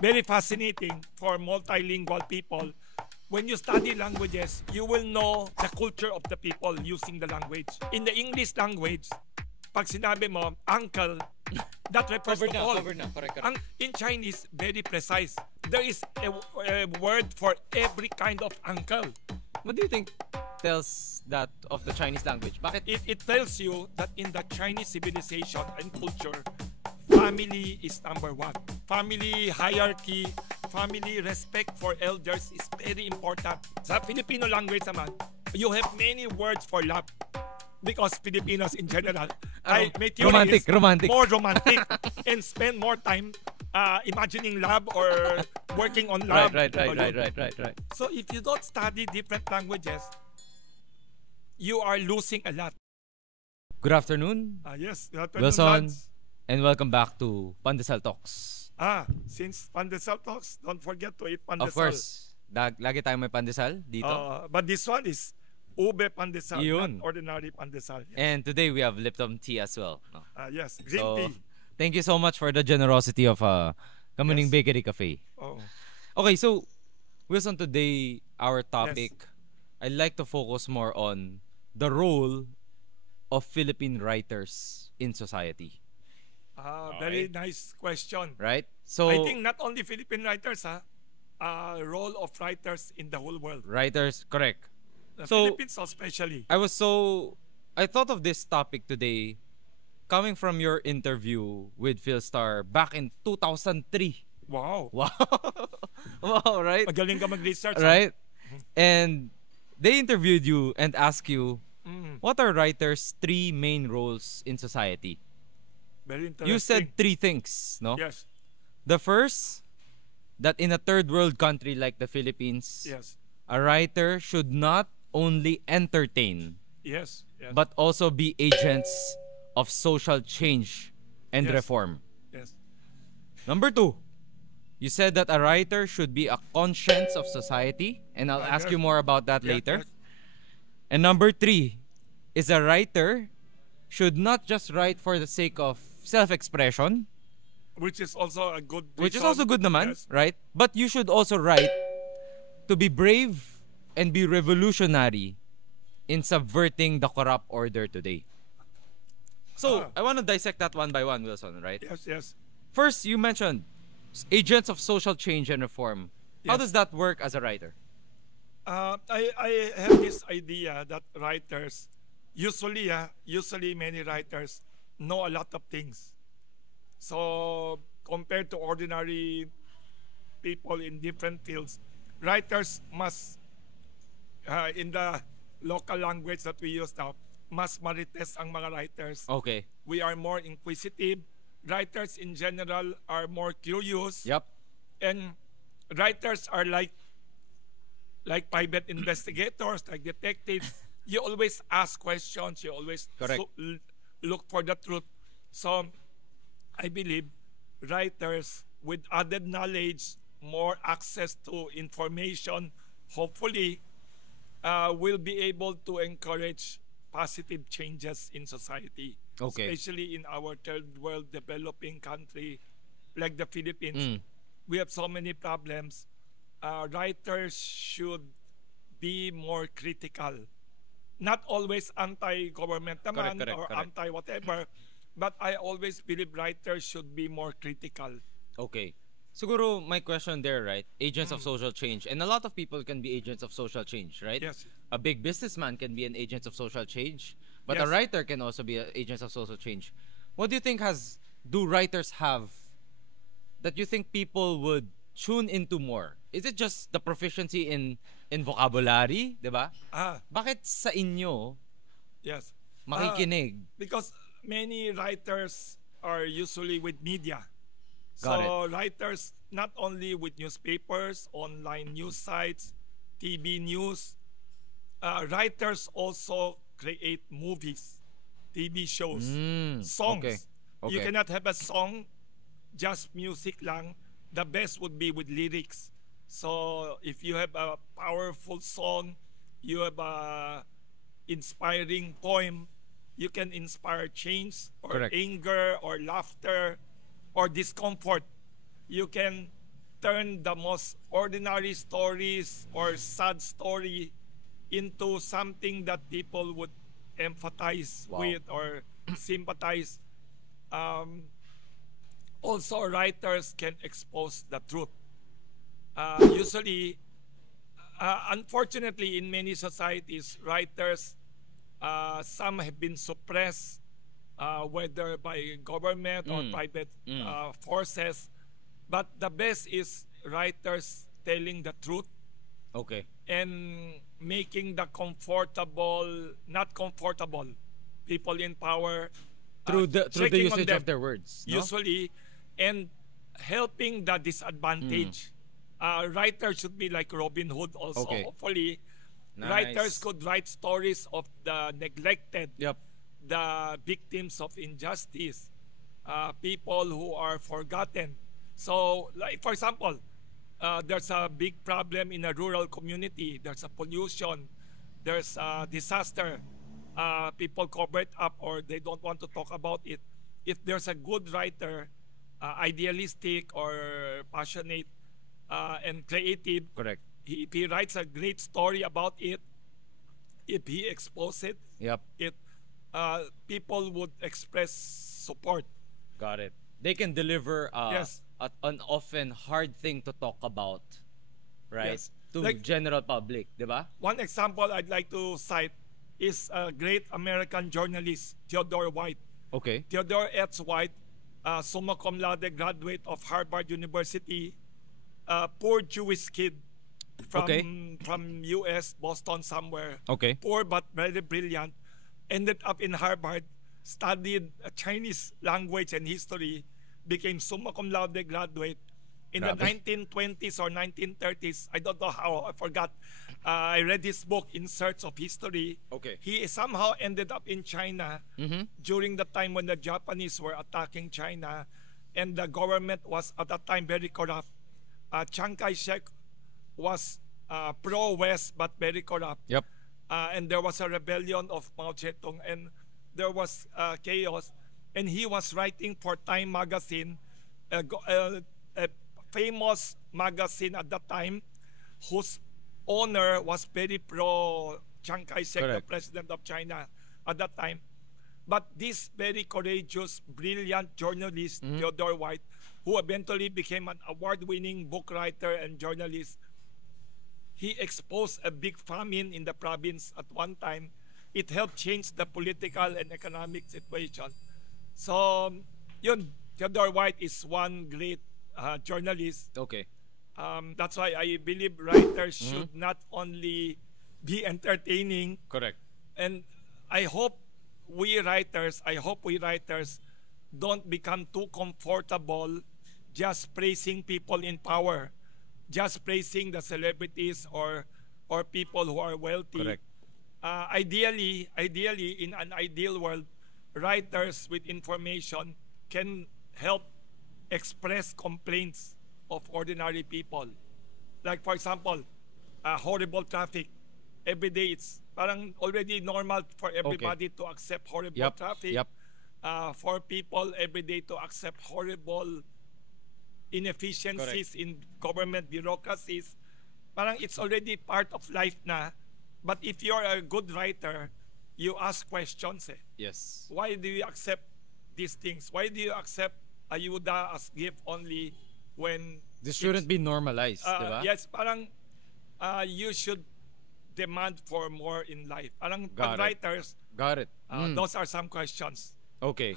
very fascinating for multilingual people. When you study languages, you will know the culture of the people using the language. In the English language, pag sinabi mo, uncle, that refers to all. Correct. In Chinese, very precise. There is a word for every kind of uncle. What do you think tells that of the Chinese language? Bakit? It tells you that in the Chinese civilization and culture, family is number one. Family hierarchy, family respect for elders is very important. Sa Filipino language naman, you have many words for love. Because Filipinos in general, may theory romantic. More romantic and spend more time imagining love or working on love. Right. So if you don't study different languages, you are losing a lot. Good afternoon, Yes, good afternoon, Wilson, lads. and welcome back to Pandesal Talks. Since Pandesal Talks, don't forget to eat Pandesal. Of course, lagi tayong may pandesal dito. But this one is ube Pandesal, Yun. not ordinary Pandesal. Yes. And today we have Lipton tea as well. No? Yes, green So, tea. thank you so much for the generosity of Kamuning Yes. Bakery Cafe. Oh. Okay, so Wilson, today our topic, I'd like to focus more on the role of Philippine writers in society. Very nice question. Right? So I think not only Philippine writers, role of writers in the whole world. writers, correct. The So- Philippines especially. I thought of this topic today coming from your interview with Philstar back in 2003. Wow. Wow. Wow, right? Magaling ka mag-research. Right? And they interviewed you and asked you, what are writers' three main roles in society? Very interesting. You said three things, no? Yes. The first, that in a third world country like the Philippines, Yes. a writer should not only entertain, Yes. Yes. but also be agents of social change and Yes. reform. yes. Number two, you said that a writer should be a conscience of society, and I'll ask yes. you more about that Yes, later. yes. And number three is a writer should not just write for the sake of self-expression, Which is also a good which is reason. also good naman, Yes. right? But you should also write to be brave and be revolutionary in subverting the corrupt order today. So, I want to dissect that one by one, Wilson, right? Yes, yes. First, you mentioned agents of social change and reform. How Yes. does that work as a writer? I have this idea that writers, usually many writers know a lot of things. So compared to ordinary people in different fields, writers must, in the local language that we use now, mas marites ang mga writers. Okay. We are more inquisitive. Writers in general are more curious. Yep. And writers are like private investigators, like detectives. You always ask questions. You always Correct. look for the truth. So I believe writers with added knowledge, more access to information, hopefully will be able to encourage positive changes in society. Okay. Especially in our third world developing country like the Philippines. Mm. We have so many problems. Writers should be more critical. Not always anti-government naman Correct. or anti-whatever, but I always believe writers should be more critical. Okay. Siguro, my question there, right? Agents of social change. And a lot of people can be agents of social change, right? Yes. A big businessman can be an agent of social change. But a Yes. writer can also be an agent of social change. What do you think do writers have that you think people would tune into more? Is it just the proficiency in vocabulary, di ba? Bakit sa inyo Yes. makikinig? Because many writers are usually with media. Got So writers not only with newspapers, online news sites, TV news, writers also create movies, TV shows, songs. Okay. You Okay. cannot have a song, just music lang. The best would be with lyrics. So if you have a powerful song, you have a inspiring poem, you can inspire change or Correct. anger or laughter or discomfort. You can turn the most ordinary stories or sad story into something that people would empathize Wow. with or sympathize. Also, writers can expose the truth. Usually, unfortunately, in many societies, writers, some have been suppressed, whether by government or private forces. But the best is writers telling the truth Okay. and making the comfortable, not comfortable, people in power Through the checking on usage them, of their words, no? usually, and helping the disadvantaged. Writers should be like Robin Hood also. Okay. Hopefully, Nice. writers could write stories of the neglected, Yep. the victims of injustice, people who are forgotten. So, like for example, there's a big problem in a rural community. There's a pollution. There's a disaster. People cover it up or they don't want to talk about it. If there's a good writer, idealistic or passionate and creative, Correct. if he writes a great story about it, if he exposes Yep. it, people would express support. Got it. They can deliver Yes. an often hard thing to talk about, right? Yes. To Like- general public, di ba? One example I'd like to cite is a great American journalist, Theodore White. Okay. Theodore H. White, summa cum laude graduate of Harvard University, poor Jewish kid from Okay. from U.S., Boston somewhere. Okay. Poor but very brilliant. Ended up in Harvard, studied Chinese language and history, became summa cum laude graduate. In the Grabe. 1920s or 1930s, I don't know how, I forgot. I read his book, In Search of History. Okay. He somehow ended up in China during the time when the Japanese were attacking China, and the government was at that time very corrupt. Chiang Kai-shek was pro-West but very corrupt. Yep. And there was a rebellion of Mao Zedong, and there was chaos. And he was writing for Time magazine, a famous magazine at that time, whose owner was very pro Chiang Kai-shek, the Correct. president of China at that time. But this very courageous, brilliant journalist, Theodore White, who eventually became an award-winning book writer and journalist, he exposed a big famine in the province at one time. It helped change the political and economic situation. So, yun, Theodore White is one great journalist. Okay. That's why I believe writers should not only be entertaining, Correct. and I hope we writers don't become too comfortable just praising people in power, just praising the celebrities or people who are wealthy. Correct. Ideally, in an ideal world, writers with information can help express complaints of ordinary people. Like for example, horrible traffic. Every day it's parang already normal for everybody to accept horrible Yep. traffic. Yep. For people every day to accept horrible inefficiencies in government bureaucracies. Parang it's already part of life na. But if you're a good writer, you ask questions eh. Yes. Why do you accept these things? Why do you accept ayuda as gift only when This shouldn't be normalized, di ba? yes, parang you should demand for more in life. Parang Got pag it. writers, Got it. those are some questions. Okay.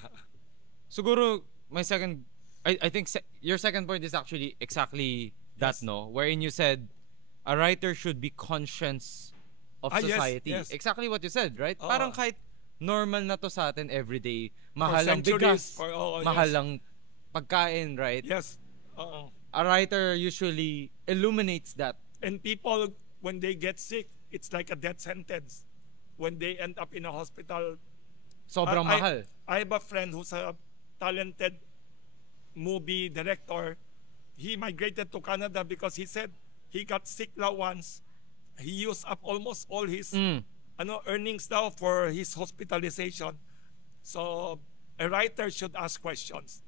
Siguro, my second, I think your second point is actually exactly that, Yes. no? Wherein you said a writer should be conscious of Yes, society. yes. Exactly what you said, right? Oo. Parang kahit normal na to sa atin everyday, mahal ang centuries, bigas, oo, mahal yes. ang pagkain, right? Yes. Oo. A writer usually illuminates that. And people, when they get sick, it's like a death sentence. When they end up in a hospital, Sobrang I- mahal. I have a friend who's a talented movie director. He migrated to Canada because he said he got sick now once. He used up almost all his earnings now for his hospitalization. So a writer should ask questions.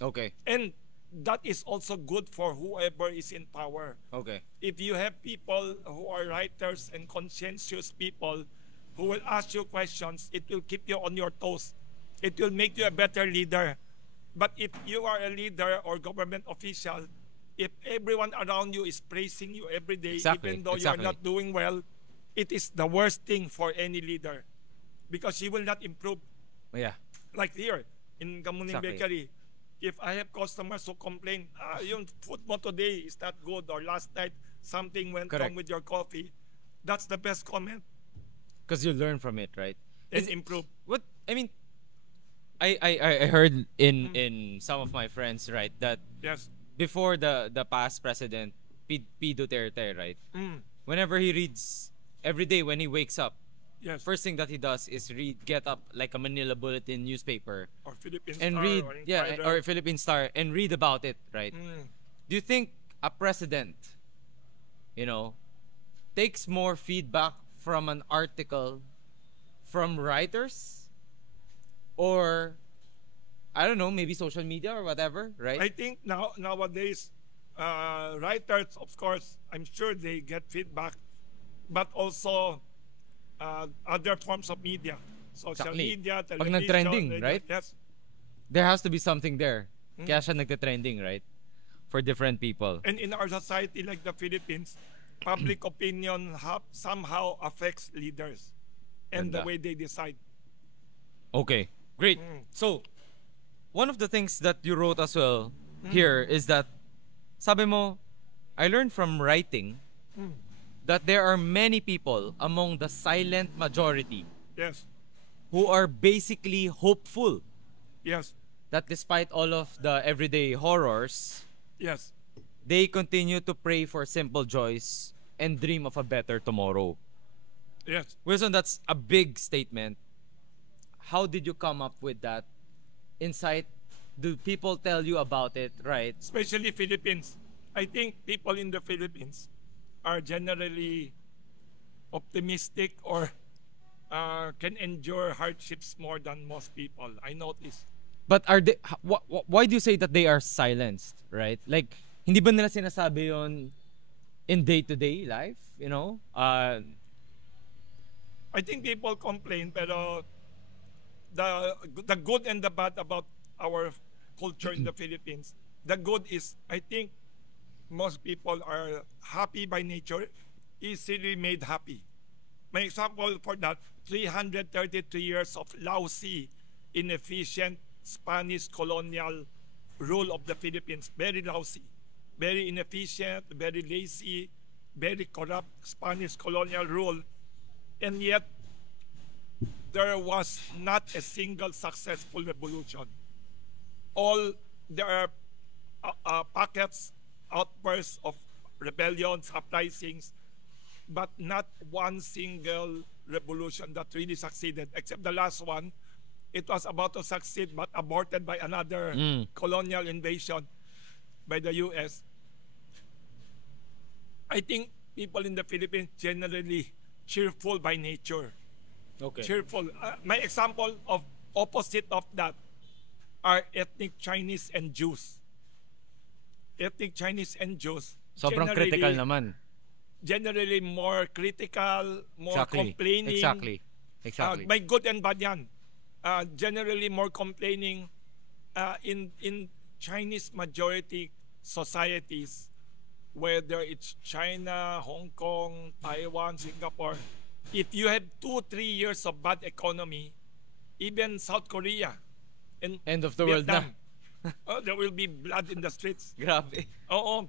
Okay. And that is also good for whoever is in power. Okay. If you have people who are writers and conscientious people who will ask you questions, it will keep you on your toes. It will make you a better leader. But if you are a leader or government official, if everyone around you is praising you every day, Exactly, even though you are not doing well, it is the worst thing for any leader because you will not improve. Yeah. Like here in Gamuning Exactly. Bakery, if I have customers who complain, yung food mo today is not good, or last night something went Correct. wrong with your coffee, that's the best comment Because you learn from it, right? and improve. What I mean, I heard in some of my friends, right, that Yes. before the past president P. Duterte, right, whenever he reads every day when he wakes up, Yes. first thing that he does is get up like a Manila Bulletin newspaper Or Philippine and Star read, or yeah, Inquirer. or Philippine Star and read about it, right? Do you think a president, takes more feedback from an article from writers, or I don't know, maybe social media or whatever, right? I think nowadays, writers, of course, I'm sure they get feedback, but also other forms of media, social Exactly. media, Pag television, nag-trending, radio, right? Yes. There has to be something there. Kaya siya nagte-trending, right? For different people. And in our society like the Philippines, public opinion somehow affects leaders and the Ganda. way they decide. Okay, great. So, one of the things that you wrote as well here is that, sabi mo, I learned from writing that there are many people among the silent majority Yes. who are basically hopeful Yes. that despite all of the everyday horrors, Yes. they continue to pray for simple joys and dream of a better tomorrow. Yes. Wilson, that's a big statement. How did you come up with that insight? Do people tell you about it, right? Especially Philippines. I think people in the Philippines are generally optimistic or can endure hardships more than most people. I notice. But are they, why do you say that they are silenced, right? Like, hindi ba nila sinasabi yon in day-to-day life, I think people complain, pero the good and the bad about our culture in the Philippines, the good is, I think most people are happy by nature, easily made happy. My example for that, 333 years of lousy, inefficient Spanish colonial rule of the Philippines. Very lousy, very inefficient, very lazy, very corrupt Spanish colonial rule. And yet, there was not a single successful revolution. All there are pockets, outbursts of rebellions, uprisings, but not one single revolution that really succeeded, except the last one. It was about to succeed, but aborted by another colonial invasion by the U.S. I think people in the Philippines generally cheerful by nature. Okay. Cheerful. My example of opposite of that are ethnic Chinese and Jews. Ethnic Chinese and Jews Sobrang critical naman. generally more critical, more complaining. Exactly. May good and bad yan. Generally more complaining in Chinese majority societies, whether it's China, Hong Kong, Taiwan, Singapore. If you have 2-3 years of bad economy, even South Korea and End of the world na. Vietnam, there will be blood in the streets. Grabe. Oo.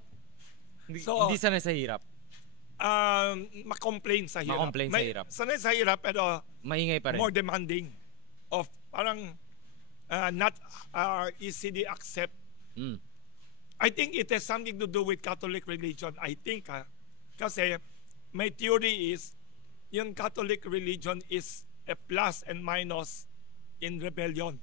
So, Hindi sanay sa hirap. ma-complain sa hirap. Ma-complain sa hirap. Sanay sa hirap, pero Maingay pa rin. more demanding of parang not easily accept. I think it has something to do with Catholic religion. I think kasi my theory is yung Catholic religion is a plus and minus in rebellion.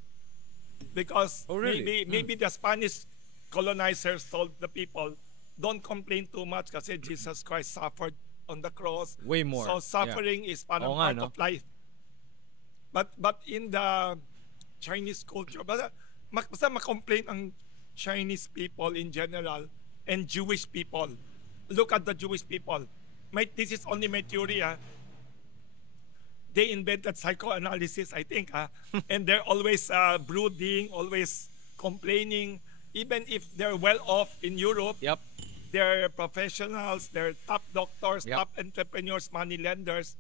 Because Oh, really? maybe the Spanish colonizers told the people, don't complain too much kasi Jesus Christ suffered on the cross. Way more. So suffering is parang Oo nga, part no? of life. But in the Chinese culture, basta makomplain ang Chinese people in general and Jewish people. Look at the Jewish people. This is only my theory. They invented psychoanalysis, I think. And they're always brooding, always complaining. Even if they're well off in Europe, Yep. they're professionals, they're top doctors, Yep. top entrepreneurs, money lenders.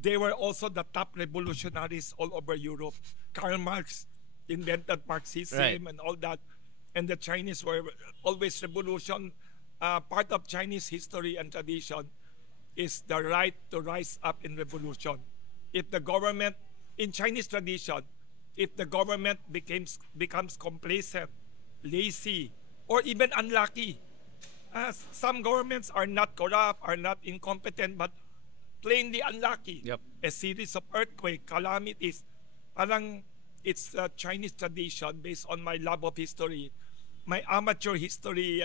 They were also the top revolutionaries all over Europe. Karl Marx invented Marxism Right. and all that. And the Chinese were always revolution. Part of Chinese history and tradition is the right to rise up in revolution. If the government, in Chinese tradition, if the government becomes complacent, lazy, or even unlucky, some governments are not corrupt, are not incompetent, but plainly unlucky. Yep. A series of earthquake, calamities. Parang it's a Chinese tradition based on my love of history, my amateur history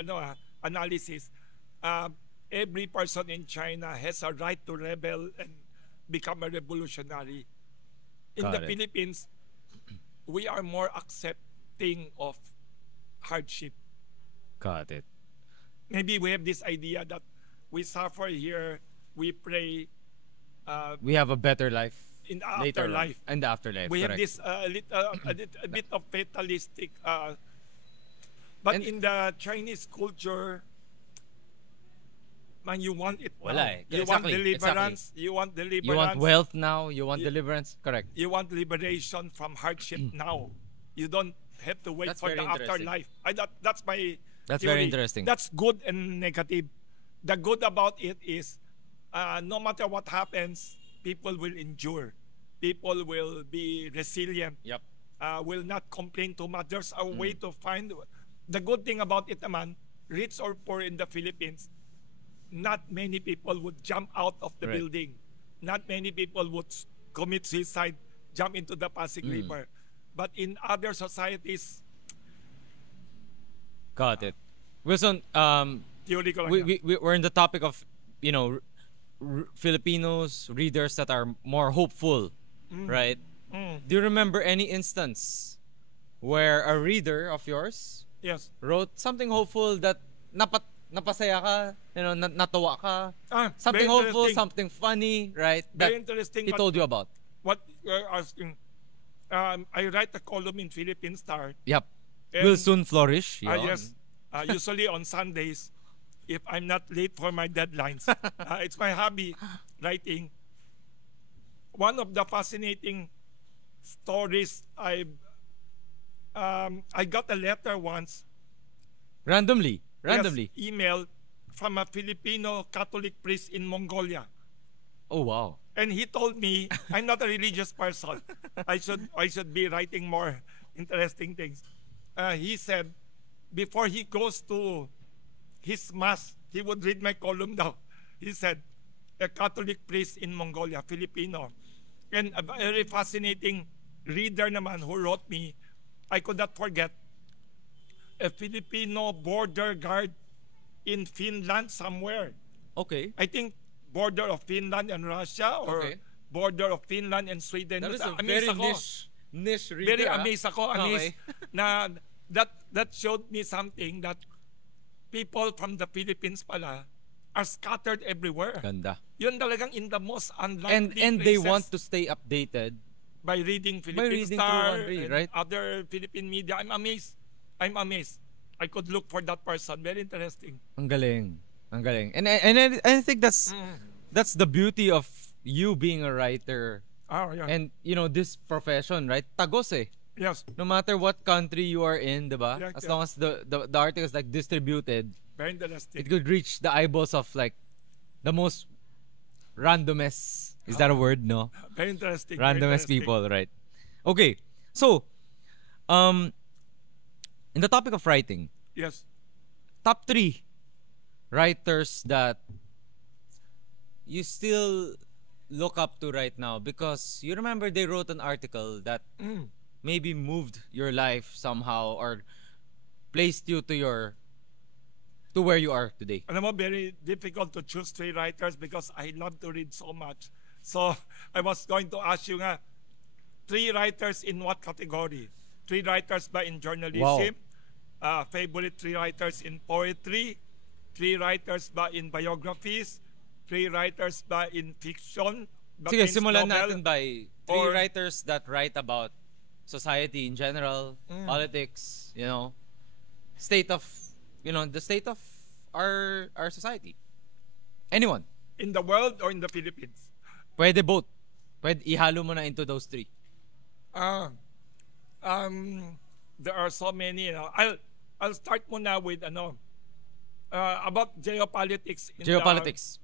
analysis. Every person in China has a right to rebel and become a revolutionary. In Got the it. Philippines, we are more accepting of hardship. Got it. Maybe we have this idea that we suffer here, we pray We have a better life in the later on. afterlife. In the afterlife. We have correct. this a bit of fatalistic. But And- in the Chinese culture, man, you want it now. Wala eh. You Exactly, want deliverance. You want deliverance. You want wealth now. You want Yeah. deliverance. Correct. You want liberation from hardship now. You don't have to wait That's for the very interesting. afterlife. That's my That's theory. very interesting. That's good and negative. The good about it is no matter what happens, people will endure. People will be resilient. Yep. Will not complain too much. There's a way to find. The good thing about it, naman, rich or poor in the Philippines, not many people would jump out of the Right. building. Not many people would commit suicide, jump into the Pasig River. But in other societies, Got it. Wilson, theory ko lang yan. we're in the topic of, Filipinos, readers that are more hopeful, right? Do you remember any instance where a reader of yours Yes. wrote something hopeful that napasaya ka, natawa ka, something Very hopeful, interesting. something funny, right? Very That interesting. he but told you about. What you're asking, I write a column in Philippine Star. Yep. And- Will soon flourish. Yun. Yes. Usually on Sundays, if I'm not late for my deadlines. It's my hobby, writing. One of the fascinating stories I got a letter once, Randomly. yes, email from a Filipino Catholic priest in Mongolia. Oh, wow. And he told me, I'm not a religious person. I should be writing more interesting things. He said, before he goes to his mass, he would read my column now. He said, a Catholic priest in Mongolia, Filipino. And a very fascinating reader naman who wrote me, I could not forget, a Filipino border guard in Finland somewhere. Okay. I think border of Finland and Russia or Okay. border of Finland and Sweden. That is a Amazed very ako. niche reader. Very ah. amazed ako. Amazed Okay. na that showed me something that people from the Philippines pala are scattered everywhere. Ganda. Yun talagang in the most unlikely And they places want to stay updated. by reading Philippine reading Star 213, and right? other Philippine media. I'm amazed. I could look for that person. Very interesting. Ang galing. Ang galing. And I think that's the beauty of you being a writer Oh, yeah. and this profession, right? Tagos eh. Yes. No matter what country you are in, diba? Yeah, As yeah. long as the article is like distributed, Very interesting. it could reach the eyeballs of like the most randomest. Is that a word? No. Very interesting. very Randomest interesting. people, right? Okay. So, in the topic of writing, Yes. top 3 writers that you still look up to right now, because you remember they wrote an article that maybe moved your life somehow or placed you to where you are today. Alam mo, very difficult to choose 3 writers because I love to read so much. So, I was going to ask you nga, 3 writers in what category? 3 writers ba in journalism, favorite three writers in poetry, three writers ba in biographies, three writers ba in fiction, ba Sige, in simulan novel, natin by three or- writers that write about society in general, politics, state of, the state of our society. Anyone. in the world or in the Philippines. Pwede both. Pwede ihalo mo na into those three. Uh, there are so many. I'll start muna with about geopolitics. Geopolitics.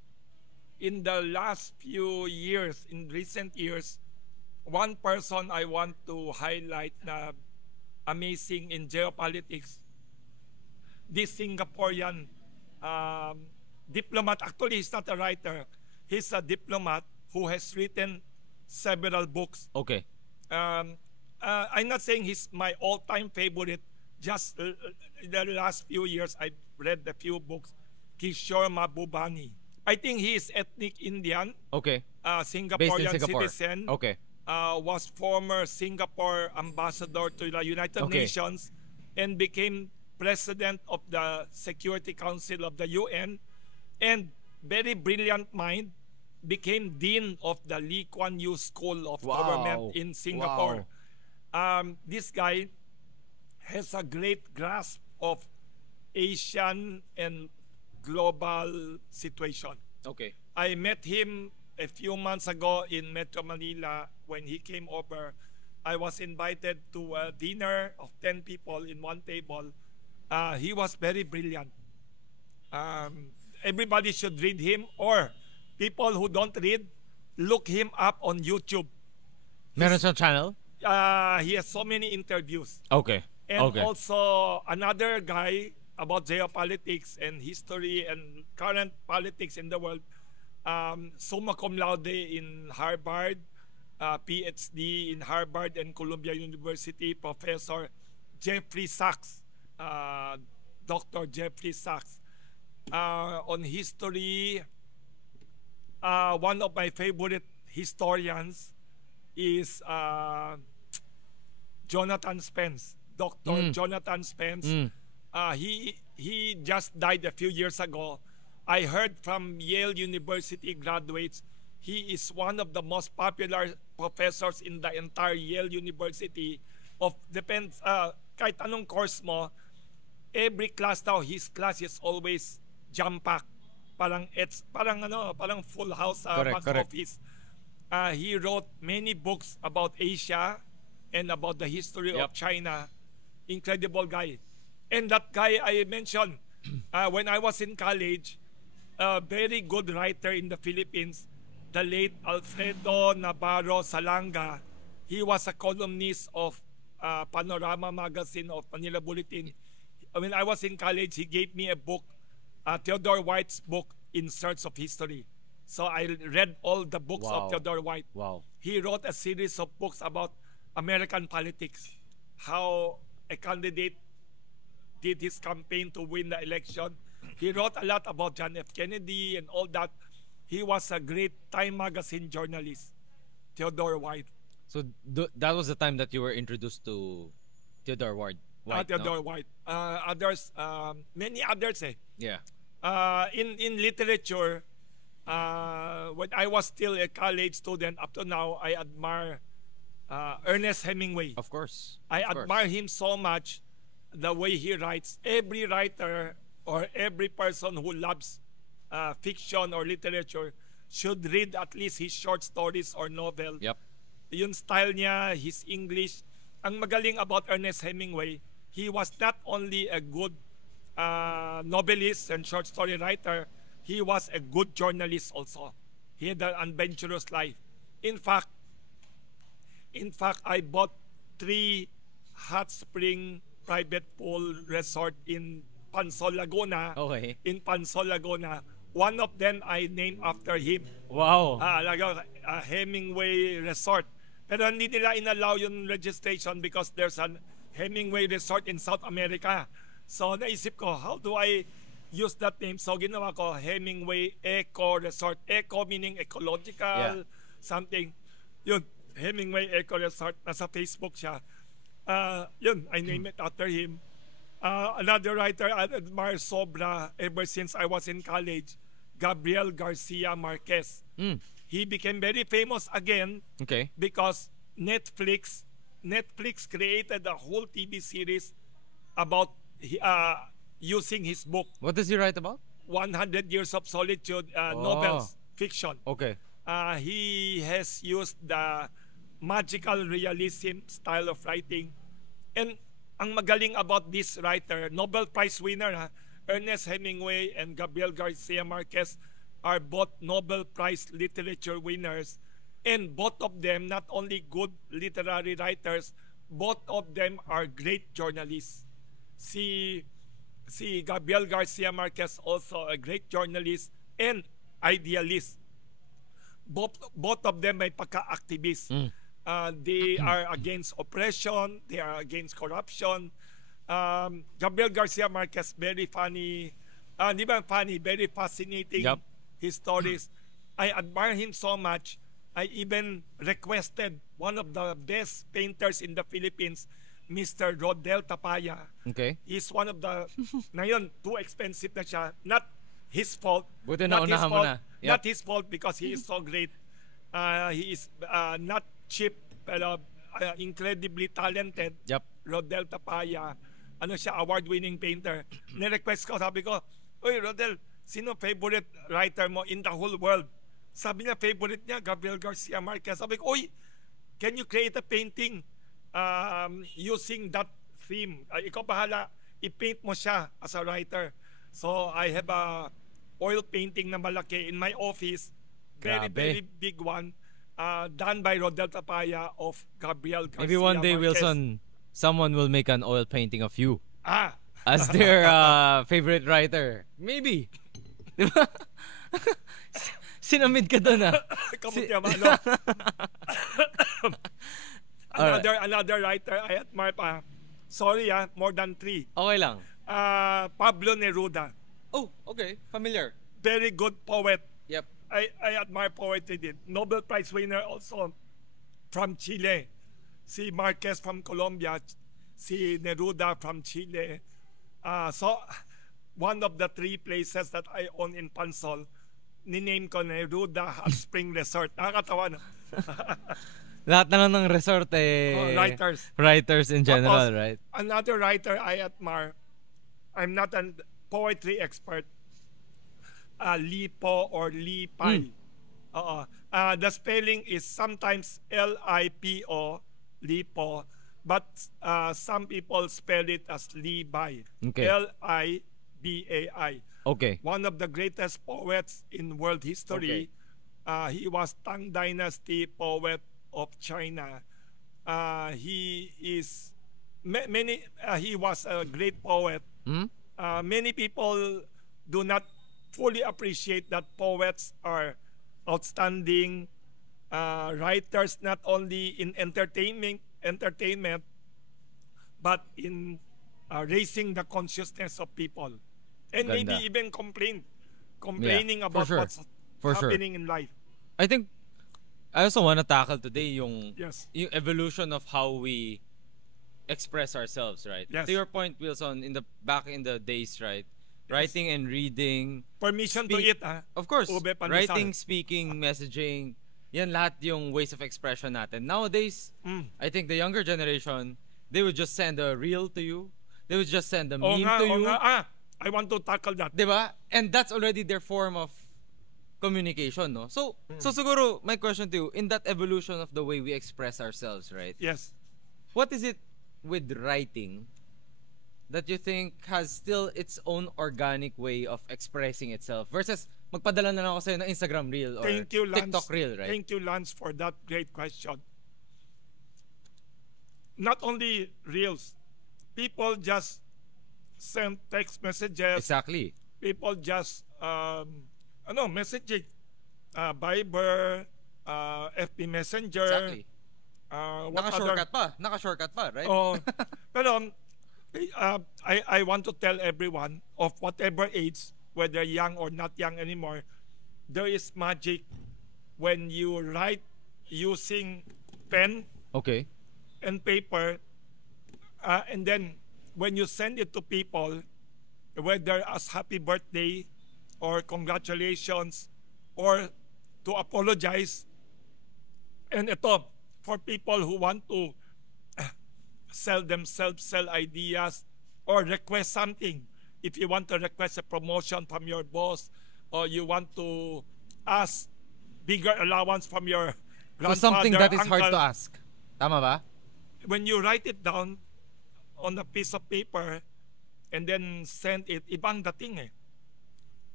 In the last few years, in recent years, one person I want to highlight na amazing in geopolitics, this Singaporean diplomat. Actually, he's not a writer. He's a diplomat who has written several books. Okay. I'm not saying he's my all-time favorite. Just the last few years, I've read a few books. Kishore Mahbubani. I think he is ethnic Indian, Okay. Based in Singaporean Singapore. citizen. Okay. Was former Singapore ambassador to the United Okay. Nations and became president of the Security Council of the UN, and very brilliant mind, became dean of the Lee Kuan Yew School of Wow. Government in Singapore. This guy has a great grasp of Asian and global situation. Okay. I met him a few months ago in Metro Manila when he came over. I was invited to a dinner of 10 people in one table. He was very brilliant. Everybody should read him, or people who don't read, look him up on YouTube. Meron siyang channel? He has so many interviews. Okay. And Okay. also another guy about geopolitics and history and current politics in the world. Summa cum laude in Harvard, PhD in Harvard and Columbia University, Professor Jeffrey Sachs, Dr. Jeffrey Sachs. On history, one of my favorite historians is Jonathan Spence, Dr. Jonathan Spence. He just died a few years ago. I heard from Yale University graduates, he is one of the most popular professors in the entire Yale University. Depends, kahit anong course mo, every class daw, his class is always jam-packed. Parang full house Correct, box correct. office. He wrote many books about Asia and about the history Yep. of China. Incredible guy. And that guy I mentioned, when I was in college, a very good writer in the Philippines, the late Alfredo Navarro Salanga. He was a columnist of Panorama Magazine of Manila Bulletin. When I was in college, he gave me a book, Theodore White's book, In Search of History. So I read all the books Wow. of Theodore White. Wow. He wrote a series of books about American politics, how a candidate did his campaign to win the election. He wrote a lot about John F. Kennedy and all that. He was a great Time magazine journalist, Theodore White. So that was the time that you were introduced to Theodore White. Theodore no? White. Others, many others. Yeah. In literature, when I was still a college student, up to now, I admire Ernest Hemingway. Of course. I Of course. admire him so much, the way he writes. Every writer or every person who loves fiction or literature should read at least his short stories or novel. Yep. Yung style niya, his English. Ang magaling about Ernest Hemingway, he was not only a good novelist and short story writer, he was a good journalist also. He had an adventurous life. In fact, I bought 3 hot spring private pool resort in Pansol, Laguna. Okay. In Pansol, Laguna. One of them I named after him. Wow. Hemingway Resort. Pero hindi nila inallow yung registration because there's an Hemingway Resort in South America. So naisip ko, how do I use that name? So ginawa ko Hemingway Eco Resort. Eco meaning ecological, Yeah. something. Yun, Hemingway Eco Resort. Nasa Facebook siya. Yun, I name it after him. Another writer I admire sobra ever since I was in college, Gabriel Garcia Marquez. Mm. He became very famous again Okay. because Netflix created a whole TV series about using his book What does he write about? 100 Years of Solitude, Oh. novels, fiction. Okay. He has used the magical realism style of writing. And ang magaling about this writer, Nobel Prize winner, Ernest Hemingway and Gabriel Garcia Marquez are both Nobel Prize literature winners. And both of them, not only good literary writers, both of them are great journalists. Si Gabriel Garcia Marquez also a great journalist and idealist. Both of them may pagka-activist. They are against oppression, they are against corruption. Gabriel Garcia Marquez, very funny, di ba funny, very fascinating Yup. his stories. I admire him so much. I even requested one of the best painters in the Philippines, Mr. Rodel Tapaya. Okay. He's one of the, ngayon, too expensive na siya. Not his fault. Buti Not his naunahan mo fault. na. Yep. Not his fault because he is so great. He is not cheap, pero incredibly talented. Yep. Rodel Tapaya. Ano siya, award-winning painter. Ni-request ko, sabi ko, Uy, Rodel, sino favorite writer mo in the whole world? Sabi niya, favorite niya, Gabriel Garcia Marquez. Sabi ko, Uy, can you create a painting using that theme? Ikaw bahala, i-paint mo siya as a writer. So, I have a oil painting na malaki in my office. Very, Grabe. very big one. Done by Rodel Tapaya of Gabriel Garcia Maybe one day, Marquez. Wilson, someone will make an oil painting of you Ah, as their favorite writer. Maybe. Di ba? Sinamid ka doon ah. kamot niya, ano? Another writer I admire pa. Sorry more than 3. Okay lang. Pablo Neruda. Oh, okay. Familiar. Very good poet. Yep. I admire poetry din. Nobel Prize winner also from Chile. Si Marquez from Colombia. Si Neruda from Chile. So, one of the 3 places that I own in Pansol, niname ko Neruda Hot Spring Resort. Nakakatawa na. Lahat na lang ng resort Writers. Writers in general, Tapos, right? Another writer I admire, I'm not a poetry expert, Li Po or Li Pai. The spelling is sometimes Lipo, Li Po, but some people spell it as Li Bai. Okay. Libai. Okay. One of the greatest poets in world history. He was Tang Dynasty poet of China. He is he was a great poet. Many people do not fully appreciate that poets are outstanding writers, not only in entertainment, but in raising the consciousness of people. And Ganda. maybe even complaining Yeah, about for sure. what's For sure. happening in life. I think I also want to tackle today yung evolution of how we express ourselves, right? Yes. To your point, Wilson, back in the days, right? Writing and reading. Permission to eat, Of course. Ube Pandesal. Writing, speaking, messaging. Yan lahat yung ways of expression natin. Nowadays, I think the younger generation, they would just send a reel to you. They would just send a meme to you. I want to tackle that. Diba? And that's already their form of communication, no? So siguro, my question to you, in that evolution of the way we express ourselves, right? Yes. What is it with writing that you think has still its own organic way of expressing itself versus magpadala na lang ako sa'yo ng Instagram reel or Thank you, Lance. TikTok reel, right? Thank you, Lance, for that great question. Not only reels, people just send text messages. Exactly. People just messaging, Viber, FB Messenger. Exactly. What Naka-shortcut pa, right? Oh, pero I want to tell everyone of whatever age, whether young or not young anymore, there is magic when you write using pen Okay. and paper, and then when you send it to people, whether as happy birthday or congratulations or to apologize, and ito, for people who want to sell themselves, sell ideas, or request something. If you want to request a promotion from your boss, or you want to ask bigger allowance from your So grandfather, something that is hard uncle, to ask. Tama ba? when you write it down on a piece of paper and then send it, ibang dating eh.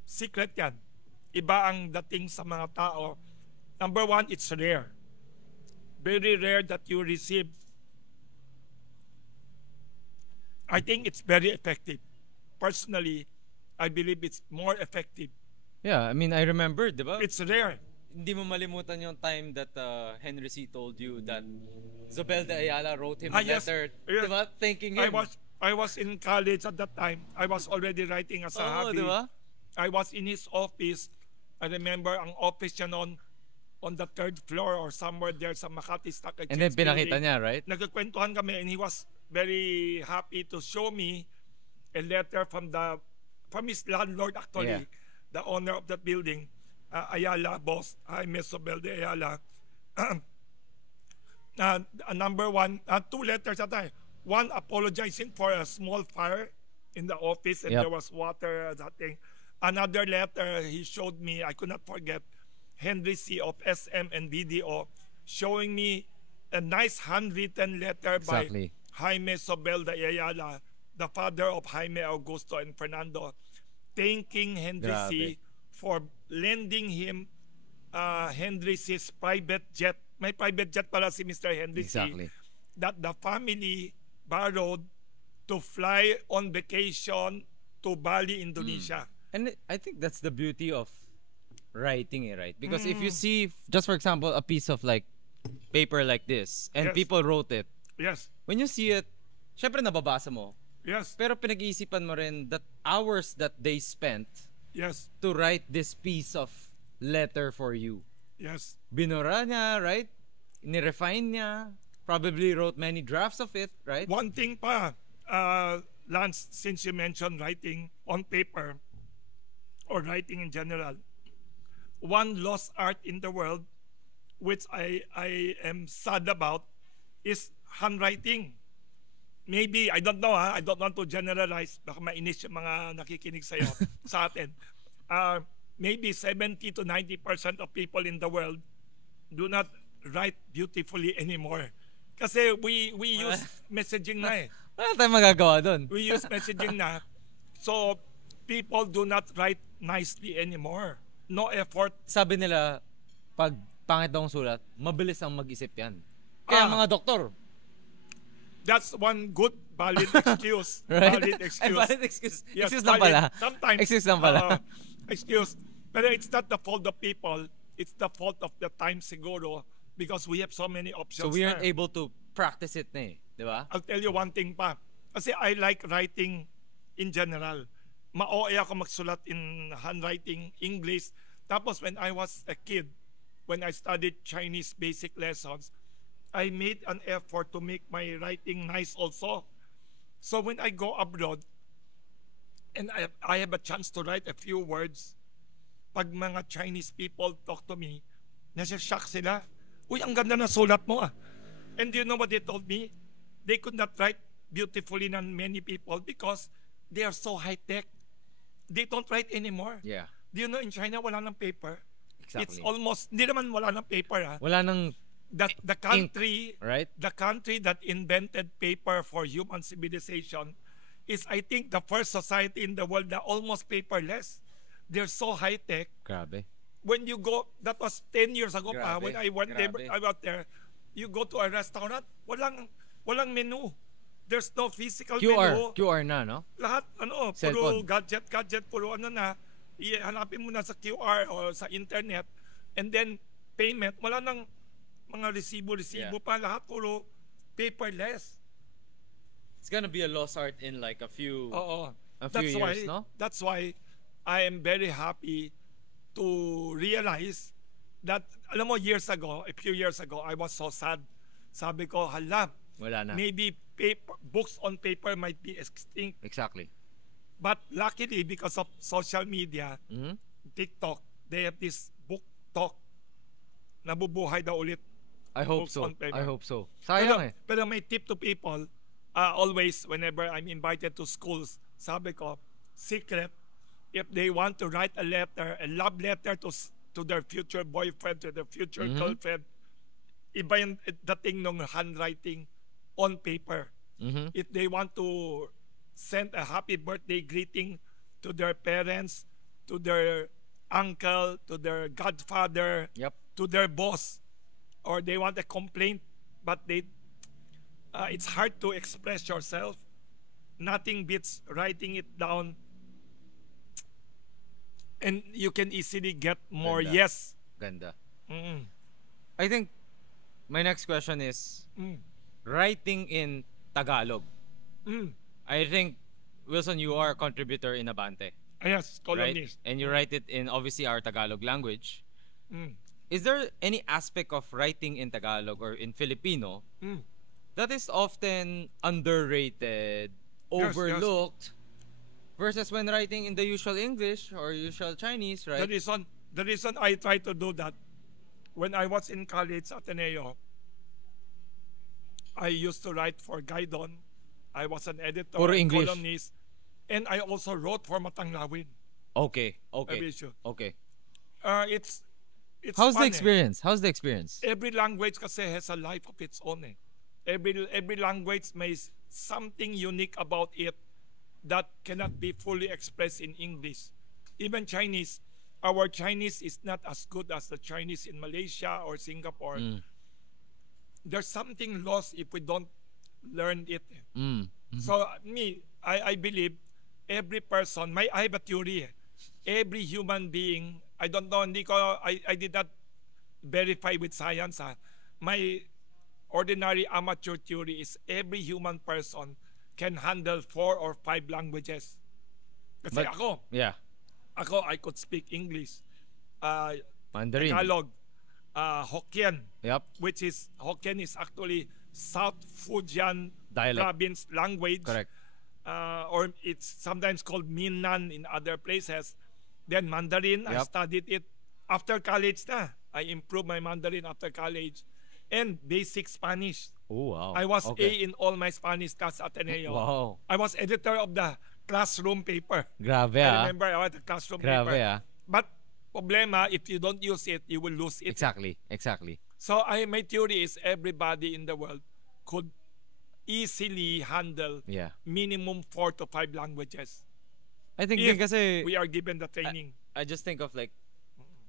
Secret yan. Iba ang dating sa mga tao. Number one, it's rare. Very rare that you receive. I think it's very effective. Personally, I believe it's more effective. Yeah, I mean, I remember, di ba? It's rare. Hindi mo malimutan yung time that Henry C. told you that Zobel de Ayala wrote him a Yes. letter, Yes. di ba? Thanking him. I was in college at that time. I was already writing as a Oo, hobby. di ba? I was in his office. I remember ang office niya noon on the third floor or somewhere there sa Makati Stock Exchange. And then pinakita building. niya, right? Nagkukwentuhan kami and he was very happy to show me a letter from his landlord actually, Yeah. the owner of that building, Ayala boss, Jaime Sobel de Ayala. Number one, two letters at time. One apologizing for a small fire in the office and Yep. there was water, that thing. Another letter he showed me, I could not forget, Henry C. of SM and BDO, showing me a nice handwritten letter Exactly. by Jaime Sobel de Ayala, the father of Jaime Augusto and Fernando, thanking Henry C. Grabe. for lending him Henry C.'s private jet. May private jet pala si Mr. Henry Exactly. C. That the family borrowed to fly on vacation to Bali, Indonesia. And I think that's the beauty of writing it, right? Because if you see, just for example, a piece of like paper like this, and Yes. people wrote it, Yes, when you see it, syempre nababasa mo. yes, Pero pinag-iisipan mo rin that hours that they spent yes, to write this piece of letter for you. yes. Binura niya, right? Nirefine niya. Probably wrote many drafts of it, right? One thing pa, Lance, since you mentioned writing on paper or writing in general, one lost art in the world, which I am sad about, is handwriting. Maybe, I don't know I don't want to generalize, baka mainis yung mga nakikinig sa'yo, sa atin. Maybe 70 to 90% of people in the world do not write beautifully anymore. Kasi we use messaging na eh. Wala tayong magagawa doon. We use messaging na. So, people do not write nicely anymore. No effort. Sabi nila, pag pangit daw ang sulat, mabilis ang mag-isip yan. Kaya mga doktor, That's one good valid excuse. right? Valid Ay, excuse. valid excuse. Yes, Excuse lang valid. pala. Sometimes. Excuse lang pala. Excuse. Pero it's not the fault of people. It's the fault of the time siguro because we have so many options. So we aren't there. able to practice it na eh. Di ba? I'll tell you one thing pa. Kasi I like writing in general. Ma-OA ako magsulat in handwriting, English. Tapos when I was a kid, when I studied Chinese basic lessons, I made an effort to make my writing nice also. So when I go abroad, and I have a chance to write a few words, pag mga Chinese people talk to me, nasa-shock sila. Uy, ang ganda na sulat mo ah. And do you know what they told me? They could not write beautifully than many people because they are so high-tech. They don't write anymore. Yeah. Do you know in China, wala ng paper? Exactly. It's almost, hindi naman wala ng paper ah. Wala nang The country, right? the country that invented paper for human civilization is, I think, the first society in the world that almost paperless. They're so high-tech. Grabe. When you go, that was 10 years ago pa, Grabe, when I went there, grabe. I went there, you go to a restaurant, walang menu. There's no physical menu. QR na, no? Lahat, puro Cellphone. gadget, puro na. Hanapin mo na sa QR or sa internet. And then, payment, wala nang mga resibo Yeah. pa, lahat puro paperless. It's gonna be a lost art in like a few Oo. years, no? That's why I am very happy to realize that, alam mo, a few years ago, I was so sad. Sabi ko, hala, Wala na. maybe books on paper might be extinct. Exactly. But luckily, because of social media, Mhm. TikTok, they have this book talk. Nabubuhay daw ulit. I hope Books so. on paper. I hope so. Pero, Sayang eh. pero may tip to people, always, whenever I'm invited to schools, sabi ko, secret, if they want to write a letter, a love letter to their future boyfriend, to their future girlfriend, iba yung dating ng handwriting on paper. Mhm. If they want to send a happy birthday greeting to their parents, to their uncle, to their godfather, Yep. to their boss, or they want a complaint, but it's hard to express yourself. Nothing beats writing it down, and you can easily get more Ganda. yes. Ganda. Mm-mm. I think my next question is Mm. writing in Tagalog. Mm. I think, Wilson, you are a contributor in Abante, Yes, right? columnist. And you write it in obviously our Tagalog language. Mm. Is there any aspect of writing in Tagalog or in Filipino Mm. that is often underrated, Yes. overlooked, versus when writing in the usual English or usual Chinese, right? The reason I try to do that, when I was in college at Ateneo, I used to write for Gaidon. I was an editor, Puro and English. columnist, and I also wrote for Matanglawin. Okay, okay, Every issue. okay. It's How's the fun, eh. experience? How's the experience? Every language kasi has a life of its own. Eh. Every language may something unique about it that cannot be fully expressed in English. Even Chinese, our Chinese is not as good as the Chinese in Malaysia or Singapore. Mm. There's something lost if we don't learn it. Mm. So I believe every person, I have a theory. Every human being, I don't know, I did not verify with science. My ordinary amateur theory is every human person can handle 4 or 5 languages. Kasi But- ako, Yeah. I could speak English, Mandarin. Tagalog, Hokkien, Yep. which is Hokkien is actually South Fujian Dialect. province language. Correct. Or it's sometimes called Minnan in other places. Then Mandarin, I Yep. studied it after college na. I improved my Mandarin after college. And basic Spanish. Oh, wow. I was Okay. A in all my Spanish class at Ateneo. Wow. I was editor of the classroom paper. Grabe I ah. remember I was the classroom Grabe paper. ah. But problema, if you don't use it, you will lose it. Exactly. Exactly. So my theory is everybody in the world could easily handle Yeah. minimum 4 to 5 languages. I think If din kasi we are given the training. I just think of like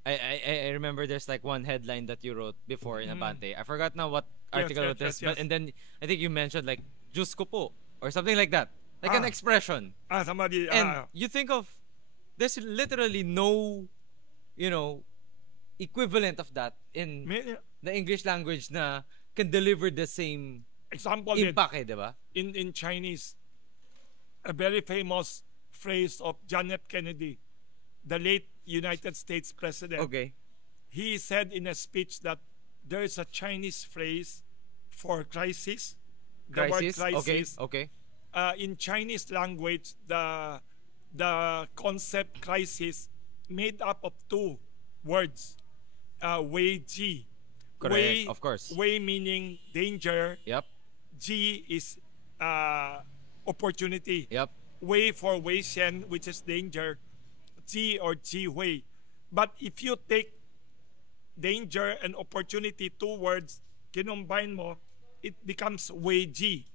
I remember there's like one headline that you wrote before in Abante. I forgot now what article yes, it is, yes, but yes. and then I think you mentioned like Diyos ko po or something like that. Like an Ah. expression. Somebody, And you think of there's literally no, you know, equivalent of that in the English language na can deliver the same example impact, eh, di ba? in Chinese, a very famous phrase of John F. Kennedy, the late United States president. Okay. He said in a speech that there is a Chinese phrase for crisis. The word Crisis. Okay. crisis. Okay. In Chinese language, the concept crisis made up of 2 words. Wei ji. Correct, Wei, of course. Wei meaning danger. Yep. Ji is opportunity. Yep. Wei for Wei Shen, which is danger. Ji or Ji Wei. But if you take danger and opportunity, 2 words, kinumbine mo, it becomes Wei Ji.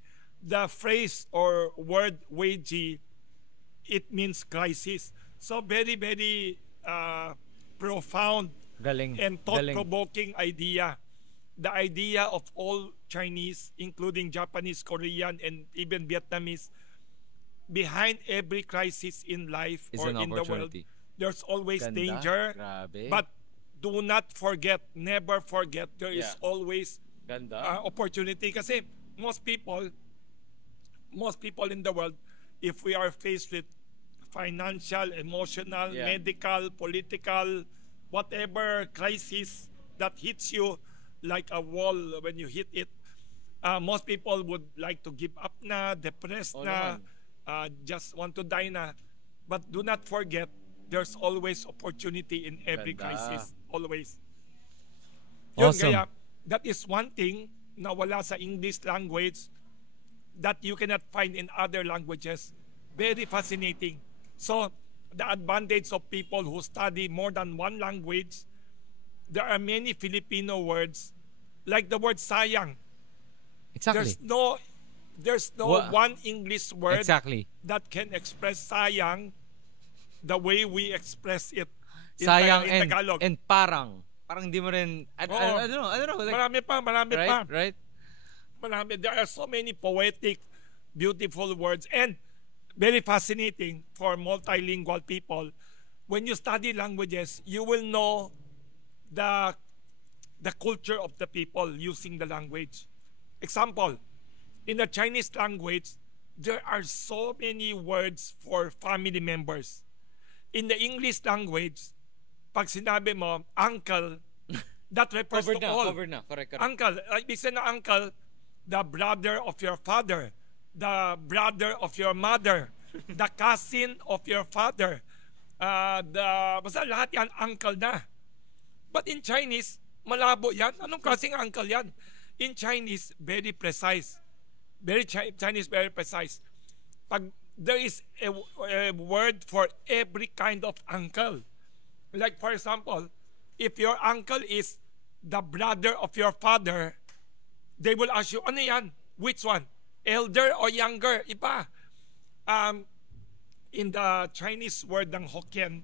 The phrase or word Wei Ji, it means crisis. So very, very profound Galing. and Galing. thought-provoking idea. The idea of all Chinese, including Japanese, Korean, and even Vietnamese, behind every crisis in life Is or an in the world, opportunity. there's always Ganda. danger. Grabe. But do not forget, never forget, there is Yeah. always Ganda. opportunity. Kasi most people in the world, if we are faced with financial, emotional, Yeah. medical, political, whatever crisis that hits you like a wall when you hit it, most people would like to give up na, depressed Oo na, naman. just want to die na. But do not forget, there's always opportunity in every Ganda. crisis. Always. Yun, Awesome. kaya, that is one thing na wala sa English language that you cannot find in other languages. Very fascinating. So, the advantage of people who study more than one language, there are many Filipino words, like the word sayang. Exactly. There's no Wha- one English word Exactly. that can express sayang the way we express it in, Sayang in Tagalog. and parang hindi mo rin I don't know. Like, Marami pa. right? Marami. There are so many poetic, beautiful words, and very fascinating for multilingual people. When you study languages, you will know the culture of the people using the language. Example, in the Chinese language, there are so many words for family members. In the English language, pag sinabi mo, uncle, that refers to all. Covered na. Correct. Uncle, ibig sabihin na uncle, the brother of your father, the brother of your mother, the cousin of your father, basta lahat yan uncle na. But in Chinese, malabo yan. Anong klaseng uncle yan? In Chinese, very precise. Chinese, very precise. Pag there is a word for every kind of uncle. Like for example, if your uncle is the brother of your father, they will ask you, ano yan? Which one? Elder or younger? Iba. In the Chinese word ng Hokkien,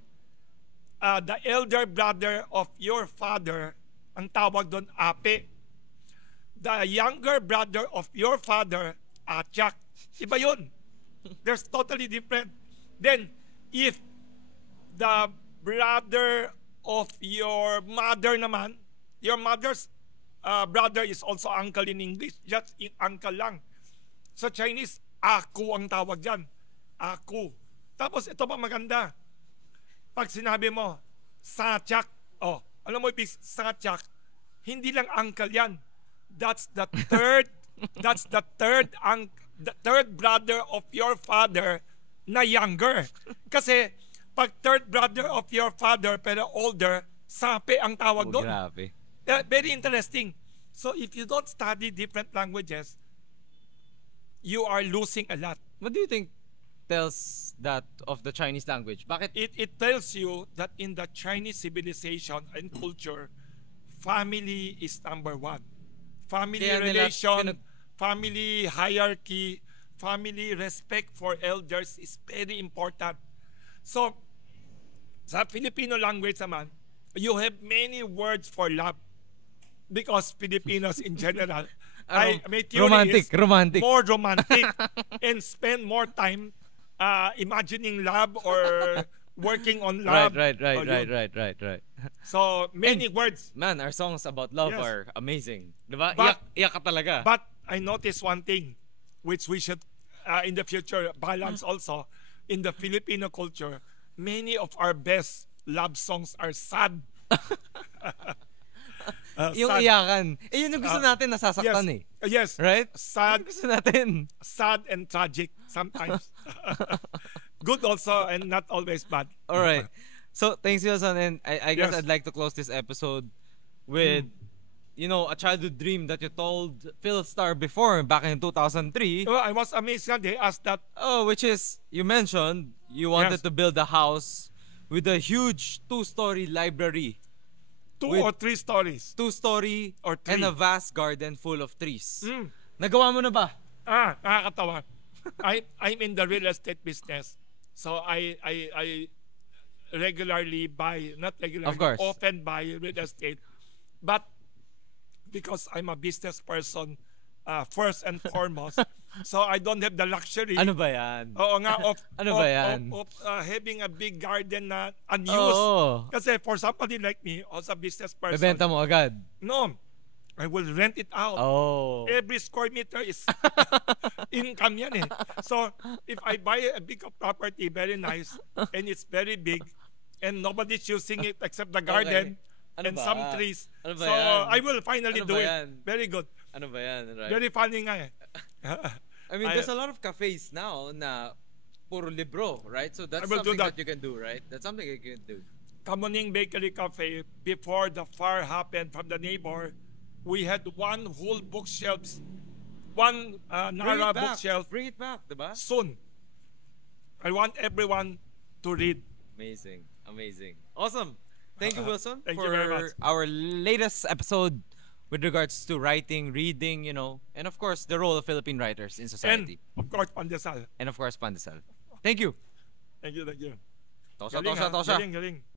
the elder brother of your father, ang tawag doon, ape. The younger brother of your father, atyak. Iba yun. There's totally different. Then, if the brother of your mother naman, your mother's brother is also uncle in English, just uncle lang. Sa Chinese, aku ang tawag dyan. Aku. Tapos ito pa maganda. Pag sinabi mo, satyak, alam mo ibig satyak, hindi lang uncle yan. That's the third the third brother of your father na younger. Kasi pag third brother of your father pero older, sape ang tawag doon. Grabe. Very interesting. So if you don't study different languages, you are losing a lot. What do you think tells that of the Chinese language? Bakit? It tells you that in the Chinese civilization and culture, family is number one. Family Kaya nila relation, family hierarchy, family respect for elders is very important. So, sa Filipino language naman, you have many words for love. Because Filipinos in general, my theory is romantic. more romantic and spend more time imagining love or working on love. Right. O yun. So, many words. Man, our songs about love Yes. are amazing. Diba? But- Iyak ka talaga. But I noticed one thing, which we should, in the future, balance also. In the Filipino culture, many of our best love songs are sad. Yung sad. iyakan. Yun yung gusto natin, nasasaktan eh. Yes. Right? Sad, Yun yung gusto natin. sad and tragic sometimes. Good also and not always bad. All right. So, thanks, Wilson. And I guess Yes. I'd like to close this episode with, a childhood dream that you told Phil Star before, back in 2003. Well, I was amazed that they asked that. Oh, which is, you mentioned, you wanted Yes. to build a house with a huge 2-story library. Two With- or three stories. 2-story Or three. and a vast garden full of trees. Mm. Nagawa mo na ba? Nakakatawa. I'm in the real estate business. So I regularly buy, not regularly, Of course. often buy real estate. But because I'm a business person, first and foremost, so I don't have the luxury. Ano ba yan? Oo nga, Ano ba yan? of having a big garden na unused. Oo. Kasi for somebody like me, also a business person, Bebenta mo agad. no, I will rent it out. Oh. Every square meter is income yan eh. So, if I buy a big property, very nice, and it's very big, and nobody's using it except the garden Ano and ba? some trees. Ano ba So, yan? I will finally Ano do ba it. yan? Very good. Ano ba yan, right? Very funny nga eh. I mean, there's a lot of cafes now na puro libro, right? So that's I will do something that. that you can do, right? That's something you can do. Kamuning Bakery Cafe, before the fire happened from the neighbor, we had one whole bookshelves, one Nara bookshelf. Bring it back, diba? Soon. I want everyone to read. Amazing. Amazing. Awesome. Thank you, Wilson, Thank for you very much. our latest episode with regards to writing, reading, and of course, the role of Philippine writers in And, society. of course, Pandesal. And of course, Pandesal. Thank you. Thank you, thank you. Tosha, Galing, tosha, ha? tosha. Galing, galing.